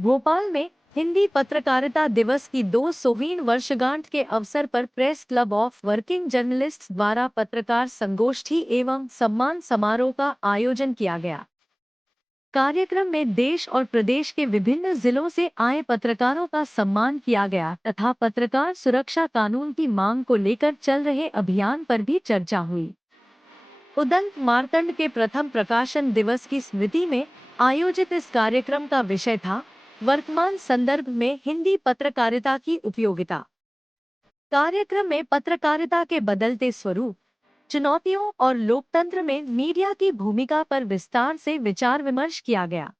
भोपाल में हिंदी पत्रकारिता दिवस की 200वीं वर्षगांठ के अवसर पर press club of working journalists द्वारा पत्रकार संगोष्ठी एवं सम्मान समारोह का आयोजन किया गया। कार्यक्रम में देश और प्रदेश के विभिन्न जिलों से आए पत्रकारों का सम्मान किया गया तथा पत्रकार सुरक्षा कानून की मांग को लेकर चल रहे अभियान पर भी चर्चा हुई। उदंत मार्तंड के प्रथम प्रकाशन दिवस की स्मृति में आयोजित इस कार्यक्रम का विषय था वर्तमान संदर्भ में हिंदी पत्रकारिता की उपयोगिता। कार्यक्रम में पत्रकारिता के बदलते स्वरूप, चुनौतियों और लोकतंत्र में मीडिया की भूमिका पर विस्तार से विचार विमर्श किया गया।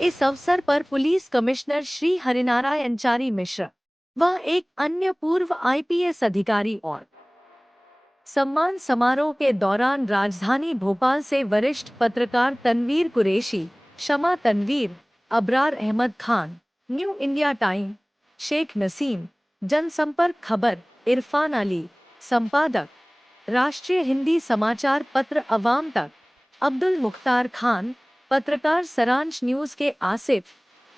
इस अवसर पर पुलिस कमिश्नर श्री हरिनारायणचारी मिश्र व एक अन्य पूर्व आईपीएस अधिकारी और सम्मान समारोह के दौरान राजधानी भोपाल से वरिष्ठ पत्रकार Tanveer Qureshi, Shama Tanveer, Abrar Ahmed Khan, New India Time, Sheikh Naseem, जनसंपर्क खबर, इरफान अली, संपादक, राष्ट्रीय हिंदी समाचार पत्र अवाम तक, अब्दुल मुख्तार खान, पत्रकार सरांश न्यूज के आसिफ,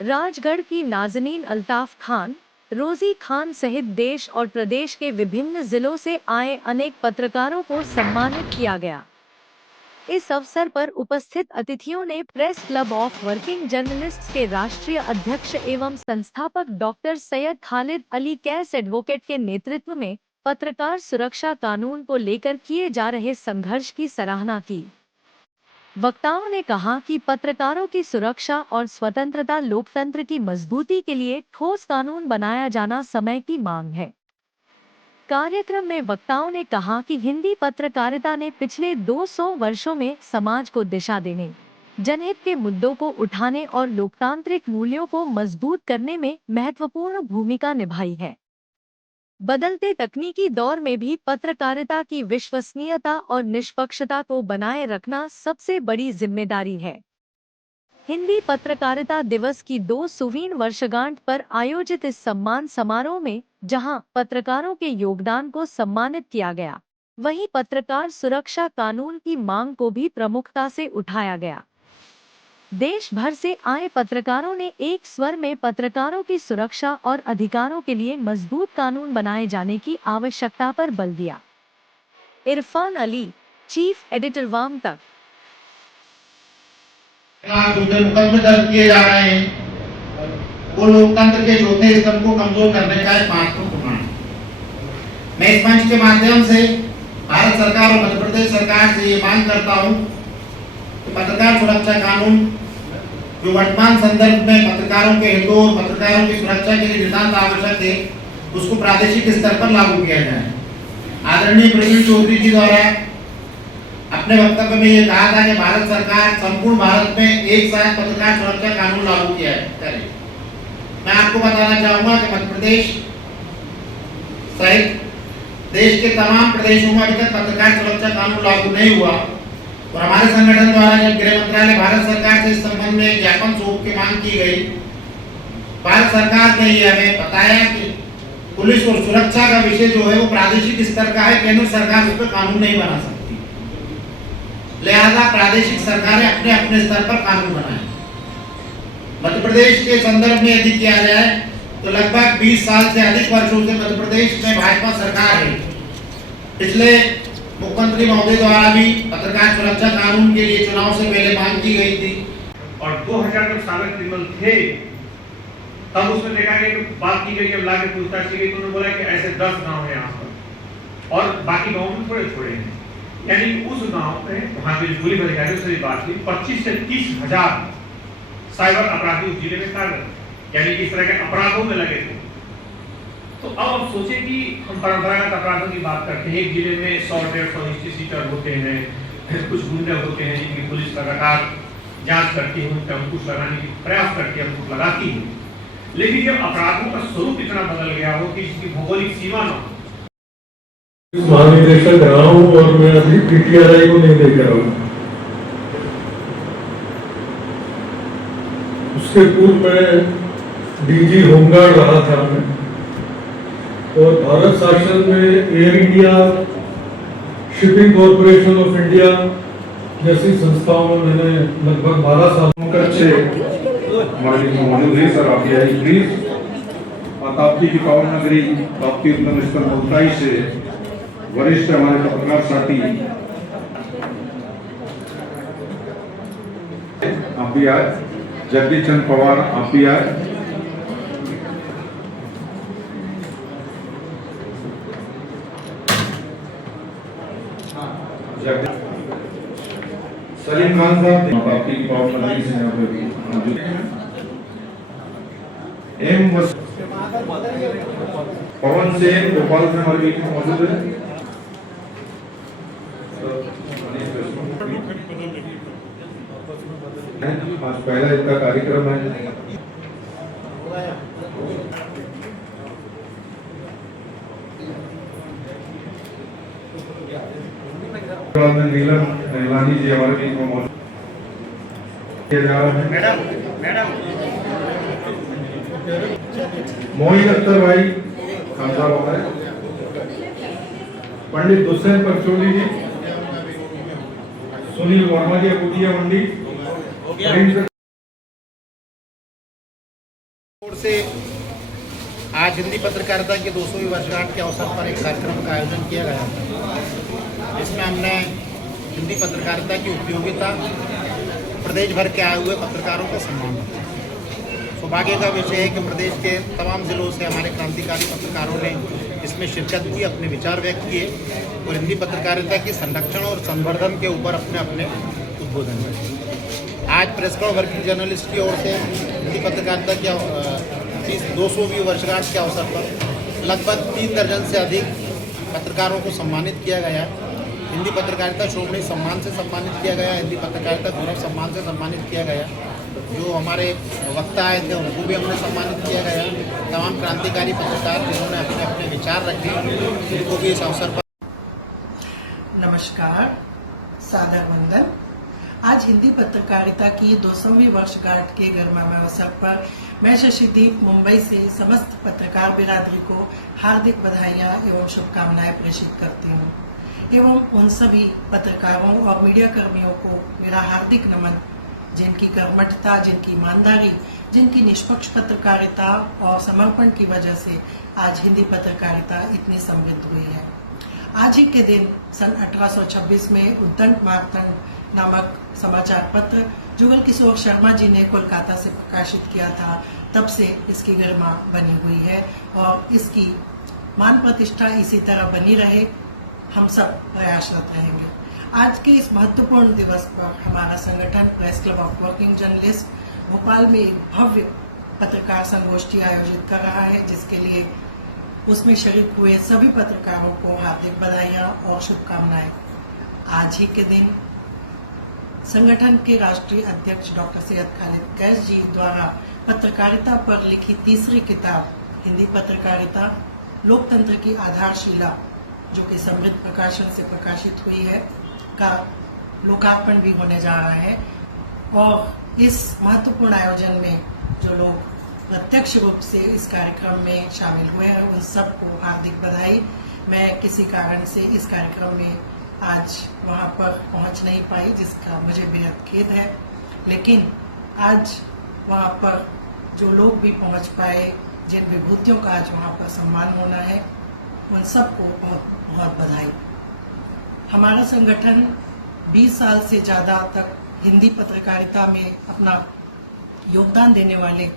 राजगढ़ की नाज़नीन अल्ताफ खान, रोजी खान सहित देश और प्रदेश के विभिन्न जिलों से आए अनेक पत्रकारों को सम्मानित किया गया। इस अवसर पर उपस्थित अतिथियों ने press club of working journalists के राष्ट्रीय अध्यक्ष एवं संस्थापक डॉक्टर सैयद खालिद अली कैस एडवोकेट के नेतृत्व में पत्रकार सुरक्षा कानून को लेकर किए जा रहे संघर्ष की सराहना की। वक्ताओं ने कहा कि पत्रकारों की सुरक्षा और स्वतंत्रता लोकतंत्र की मजबूती के लिए ठोस कानून बनाया जाना समय की मांग है। कार्यक्रम में वक्ताओं ने कहा कि हिंदी पत्रकारिता ने पिछले 200 वर्षों में समाज को दिशा देने, जनहित के मुद्दों को उठाने और लोकतांत्रिक मूल्यों को मजबूत करने में महत्वपूर्ण भूमिका निभाई है। बदलते तकनीकी दौर में भी पत्रकारिता की विश्वसनीयता और निष्पक्षता को बनाए रखना सबसे बड़ी जिम्मेदारी है। हिंदी पत्रकारिता दिवस की 200वीं वर्षगांठ पर आयोजित इस सम्मान समारोह में जहां पत्रकारों के योगदान को सम्मानित किया गया, वहीं पत्रकार सुरक्षा कानून की मांग को भी प्रमुखता से उठाया गया। देश भर से आए पत्रकारों ने एक स्वर में पत्रकारों की सुरक्षा और अधिकारों के लिए मजबूत कानून बनाए जाने की आवश्यकता पर बल दिया। इरफान अली, चीफ एडिटर वाम तक। मुकदमे दर्ज किए जा रहे हैं, वो लोकतंत्र के चौथे स्तंभ को कमजोर करने का एक महत्वपूर्ण है। मैं इस मंच के माध्यम से भारत सरकार और मध्य प्रदेश सरकार से ये मांग करता हूँ कि पत्रकार सुरक्षा कानून जो वर्तमान संदर्भ में पत्रकारों के हितों और पत्रकारों की सुरक्षा के लिए नितांत आवश्यक है, उसको प्रादेशिक स्तर पर लागू किया जाए। आदरणीय प्रवीण चौधरी जी द्वारा अपने वक्तव्य में ये कहा था कि भारत सरकार संपूर्ण भारत में एक साथ पत्रकार सुरक्षा कानून लागू किया करे। मैं आपको बताना चाहूंगा कि मध्य प्रदेश सहित देश के तमाम प्रदेशों में अभी तक पत्रकार सुरक्षा कानून लागू नहीं हुआ और हमारे संगठन द्वारा जब गृह मंत्रालय भारत सरकार से इस संबंध में ज्ञापन सौंप की मांग की गई, भारत सरकार ने ये हमें बताया कि पुलिस और सुरक्षा का विषय जो है वो प्रादेशिक स्तर का है, केंद्र सरकार उस पर कानून नहीं बना सकती, लिहाजा प्रादेशिक सरकारें अपने अपने स्तर पर कानून बनाएं। मध्य प्रदेश के संदर्भ में यदि किया जाए तो लगभग 20 साल से अधिक वर्षों से मध्य प्रदेश में भाजपा सरकार है। पिछले मुख्यमंत्री महोदय द्वारा भी पत्रकार सुरक्षा कानून के लिए चुनाव से पहले मांग की गई थी और 2000 तक सागर ट्रिब्यूनल थे, तब उसमें देखा गया कि बात की गई, जब लाके पूछताछ की गई तो उन्होंने बोला कि ऐसे 10 गांव हैं यहाँ पर और बाकी गांव में थोड़े थोड़े हैं। यानी उस गांव में वहाँ के पुलिस अधिकारियों से बात की 25 से 30 हजार साइबर अपराधी उस जिले में कार्यरत, यानी इस तरह के अपराधों में लगे थे। तो अब आप सोचें कि हम परंपरागत अपराधों की बात करते हैं, एक जिले में 100-150 हिस्ट्री सीटर होते हैं, कुछ गुंडे होते हैं जिनकी पुलिस लगातार जांच करती है, उनका अंकुश लगाने की प्रयास करती है, अंकुश लगाती है। लेकिन जब अपराधों का स्वरूप इतना बदल गया हो कि जिसकी भौगोलिक सीमा न हो। महानिदेशक रहा हूँ और मैं अभी पीटीआरआई को नहीं देख रहा हूँ। उसके पूर्व में डीजी होमगार्ड रहा था मैं, और भारत शासन में air India, shipping corporation of India जैसी संस्थाओं में मैंने लगभग 12 सालों का हमारे बीच में मौजूद है। सर आप आइए प्लीज। और ताप्ती की पावन नगरी ताप्ती उत्तम स्थल मुल्ताई से वरिष्ठ हमारे पत्रकार साथी आप भी आए। जगदीश चंद पवार आप भी आए। सलीम खान साहब आपकी पावन नगरी से यहाँ पे मौजूद हैं। पवन सेन भोपाल से हमारे बीच में मौजूद है। आज पहला इनका कार्यक्रम है। नीलम नहलानी जी हमारे बीच में मौजूद है। मोहित अख्तर भाई खान साहब हमारे। पंडित दुष्यंत परचोली जी, सुनील वर्मा जी कुटिया मंडी से आज हिंदी पत्रकारिता के 200वीं वर्षगांठ के अवसर पर एक कार्यक्रम का आयोजन किया गया था, जिसमें हमने हिंदी पत्रकारिता की उपयोगिता, प्रदेश भर के आए हुए पत्रकारों का सम्मान किया। सौभाग्य का विषय है कि प्रदेश के तमाम जिलों से हमारे क्रांतिकारी पत्रकारों ने इसमें शिरकत की, अपने विचार व्यक्त किए और हिंदी पत्रकारिता की संरक्षण और संवर्धन के ऊपर अपने अपने उद्बोधन दिए। आज प्रेस क्लब वर्किंग जर्नलिस्ट की ओर से हिंदी पत्रकारिता की 200वीं वर्षगांठ के अवसर पर लगभग 3 दर्जन से अधिक पत्रकारों को सम्मानित किया गया। हिंदी पत्रकारिता श्रोमणी सम्मान से सम्मानित किया गया, हिंदी पत्रकारिता गौरव सम्मान से सम्मानित किया गया। जो हमारे वक्ता आए थे उनको भी हमने सम्मानित किया गया। तमाम क्रांतिकारी पत्रकार जिन्होंने अपने अपने विचार रखे उनको भी इस अवसर पर नमस्कार, सादर वंदन। आज हिंदी पत्रकारिता की 200वीं वर्षगांठ के गर्मामे अवसर पर मैं शशिदीप मुंबई से समस्त पत्रकार बिरादरी को हार्दिक बधाइयां एवं शुभकामनाएं प्रेषित करती हूं, एवं उन सभी पत्रकारों और मीडिया कर्मियों को मेरा हार्दिक नमन, जिनकी कर्मठता, जिनकी ईमानदारी, जिनकी निष्पक्ष पत्रकारिता और समर्पण की वजह से आज हिंदी पत्रकारिता इतनी समृद्ध हुई है। आज ही के दिन सन 1826 में उद्दंड मार्तंड नामक समाचार पत्र जुगल किशोर शर्मा जी ने कोलकाता से प्रकाशित किया था, तब से इसकी गरिमा बनी हुई है और इसकी मान प्रतिष्ठा इसी तरह बनी रहे, हम सब प्रयासरत रहेंगे। आज के इस महत्वपूर्ण दिवस पर हमारा संगठन press club of working journalist Bhopal में एक भव्य पत्रकार संगोष्ठी आयोजित कर रहा है, जिसके लिए उसमें शरीक हुए सभी पत्रकारों को हार्दिक बधाइयां और शुभकामनाएं। आज ही के दिन संगठन के राष्ट्रीय अध्यक्ष डॉक्टर सैयद खालिद कैस जी द्वारा पत्रकारिता पर लिखी तीसरी किताब हिंदी पत्रकारिता लोकतंत्र की आधारशिला, जो कि समृद्ध प्रकाशन से प्रकाशित हुई है, का लोकार्पण भी होने जा रहा है। और इस महत्वपूर्ण आयोजन में जो लोग प्रत्यक्ष रूप से इस कार्यक्रम में शामिल हुए हैं, उन सबको हार्दिक बधाई। मैं किसी कारण से इस कार्यक्रम में आज वहां पर पहुंच नहीं पाई, जिसका मुझे बेहद खेद है, लेकिन आज वहां पर जो लोग भी पहुंच पाए, जिन विभूतियों का आज वहां पर सम्मान होना है, उन सबको बहुत बहुत बधाई। हमारा संगठन 20 साल से ज्यादा तक हिंदी पत्रकारिता में अपना योगदान देने वाले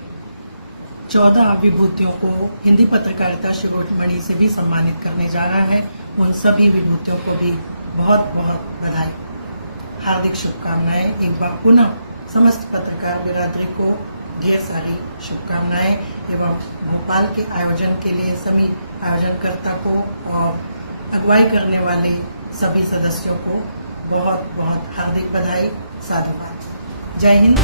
14 विभूतियों को हिंदी पत्रकारिता शिरोमणि से भी सम्मानित करने जा रहा है। उन सभी विभूतियों को भी बहुत बहुत बधाई, हार्दिक शुभकामनाएं। एक बार पुनः समस्त पत्रकार बिरादरी को ढेर सारी शुभकामनाएं एवं भोपाल के आयोजन के लिए सभी आयोजनकर्ता को और अगुवाई करने वाले सभी सदस्यों को बहुत बहुत हार्दिक बधाई, साधुवाद। जय हिंद।